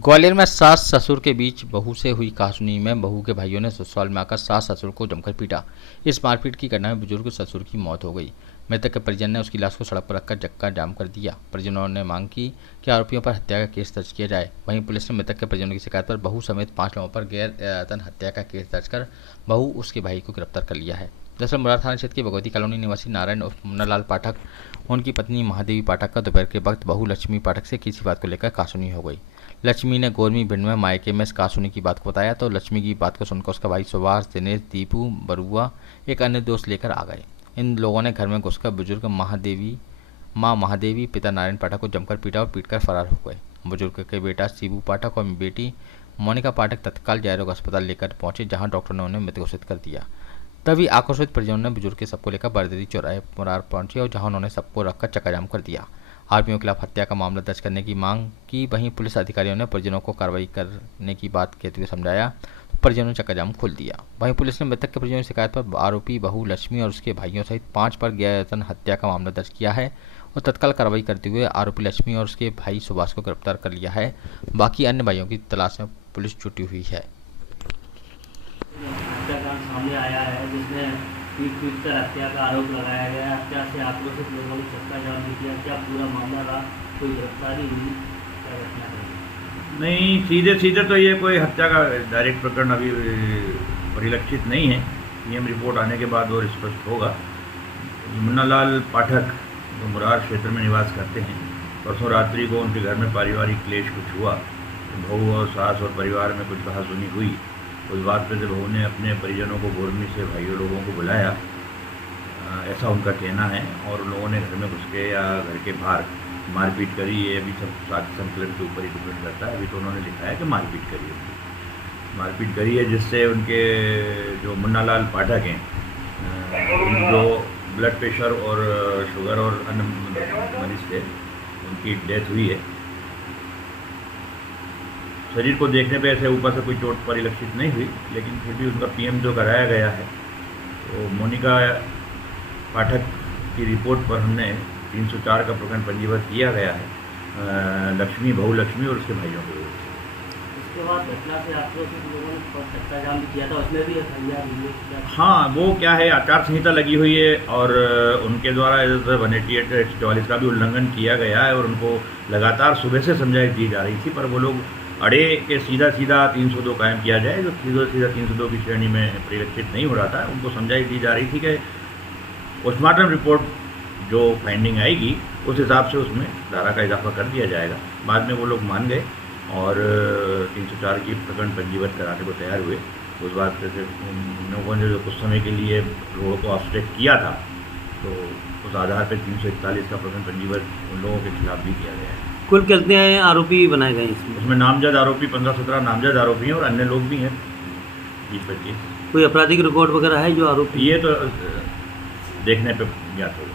ग्वालियर में सास ससुर के बीच बहू से हुई कहासुनी में बहू के भाइयों ने ससुराल में आकर सास ससुर को जमकर पीटा। इस मारपीट की घटना में बुजुर्ग ससुर की मौत हो गई। मृतक के परिजन ने उसकी लाश को सड़क पर रखकर चक्का जाम कर दिया। परिजनों ने मांग की कि आरोपियों पर हत्या का केस दर्ज किया जाए। वहीं पुलिस ने मृतक के परिजनों की शिकायत पर बहू समेत 5 लोगों पर गैर इरादतन हत्या का केस दर्ज कर बहू उसके भाई को गिरफ्तार कर लिया है। दरअसल मुरार थाना क्षेत्र की भगवती कॉलोनी निवासी नारायण उर्फ मुन्नालाल पाठक, उनकी पत्नी महादेवी पाठक का दोपहर के वक्त बहू लक्ष्मी पाठक से किसी बात को लेकर कहासुनी हो गई। लक्ष्मी ने गोरमी भिंड में मायके में कहासुनी की बात को बताया तो लक्ष्मी की बात को सुनकर उसका भाई सुभाष, दिनेश, दीपू, बरुआ एक अन्य दोस्त लेकर आ गए। इन लोगों ने घर में घुसकर बुजुर्ग माँ महादेवी पिता नारायण पाठक को जमकर पीटा और पीटकर फरार हो गए। बुजुर्ग के बेटा शिबू पाठक और बेटी मोनिका पाठक तत्काल जयरोग अस्पताल लेकर पहुंचे, जहां डॉक्टर ने उन्हें मृत घोषित कर दिया। तभी आक्रोशित परिजनों ने बुजुर्ग के सबको लेकर बरदरी चौराहे मुरार पहुंचे और जहां उन्होंने सबको रखकर चक्काजाम कर दिया। आरोपियों के खिलाफ हत्या का मामला दर्ज करने की मांग की। वहीं पुलिस अधिकारियों ने परिजनों को कार्रवाई करने की बात कहते हुए समझाया तो परिजनों ने चक्काजाम खोल दिया। वहीं पुलिस ने मृतक के परिजनों की शिकायत पर आरोपी बहू लक्ष्मी और उसके भाइयों सहित 5 पर गैरतन हत्या का मामला दर्ज किया है और तत्काल कार्रवाई करते हुए आरोपी लक्ष्मी और उसके भाई सुभाष को गिरफ्तार कर लिया है। बाकी अन्य भाइयों की तलाश में पुलिस जुटी हुई है। हत्याकांड सामने आया है जिसमें पीट कर हत्या का आरोप लगाया गया। हत्या से आक्रोशित लोगों ने चक्काजाम भी किया। क्या पूरा मामला रहा? कोई गिरफ्तारी हुई? क्या घटना रही? नहीं, सीधे सीधे तो ये कोई हत्या का डायरेक्ट प्रकरण अभी परिलक्षित नहीं है। पीएम रिपोर्ट आने के बाद और स्पष्ट होगा। मुन्नालाल पाठक जो मुरार क्षेत्र में निवास करते हैं, परसों रात्रि को उनके घर में पारिवारिक क्लेश कुछ हुआ। बहू और सास और परिवार में कुछ कहासुनी हुई। उस बात पे से बहू ने अपने परिजनों को गोरमी से भाइयों लोगों को बुलाया, ऐसा उनका कहना है। और लोगों ने घर में घुस के या घर के बाहर मारपीट करी। ये अभी सब साक्ष्य संकलन के ऊपर ही डिपेंड करता है। अभी तो उन्होंने लिखा है कि मारपीट करी है, मारपीट करी है, जिससे उनके जो मुन्नालाल पाठक हैं, जो ब्लड प्रेशर और शुगर और अन्य मरीज थे, उनकी डेथ हुई है। शरीर को देखने पे ऐसे ऊपर से कोई चोट परिलक्षित नहीं हुई, लेकिन फिर भी उनका पीएम जो कराया गया है, तो मोनिका पाठक की रिपोर्ट पर हमने 304 का प्रकरण पंजीबद्ध किया गया है, लक्ष्मी, बहू लक्ष्मी और उसके भाइयों के विरुद्ध। इसके बाद घटना से आक्रोशित लोगों ने चक्काजाम भी किया था, उसमें भी एफआईआर हुई है? हाँ, वो क्या है, आचार संहिता लगी हुई है और उनके द्वारा 188 144 का भी उल्लंघन किया गया है और उनको लगातार सुबह से समझाइश दी जा रही थी, पर वो लोग अड़े के सीधा 302 कायम किया जाए, जो सीधा 302 की श्रेणी में परिलक्षित नहीं हो रहा था। उनको समझाइश दी जा रही थी कि पोस्टमार्टम रिपोर्ट जो फाइंडिंग आएगी उस हिसाब से उसमें धारा का इजाफा कर दिया जाएगा। बाद में वो लोग मान गए और 304 की प्रकरण पंजीबद्ध कराने को तैयार हुए। उस बात से उन लोगों ने जो कुछ समय के लिए लोगों को ऑब्स्ट्रक्ट किया था, तो उस आधार पर 341 का प्रकरण पंजीबद्ध उन लोगों के खिलाफ भी किया गया है। कुल कितने आरोपी बनाए गए इसमें? उसमें नामजद आरोपी 15-17 नामजद आरोपी हैं और अन्य लोग भी हैं 20-25। कोई आपराधिक रिकॉर्ड वगैरह है जो आरोपी? ये तो देखने पे ज्ञात होगा।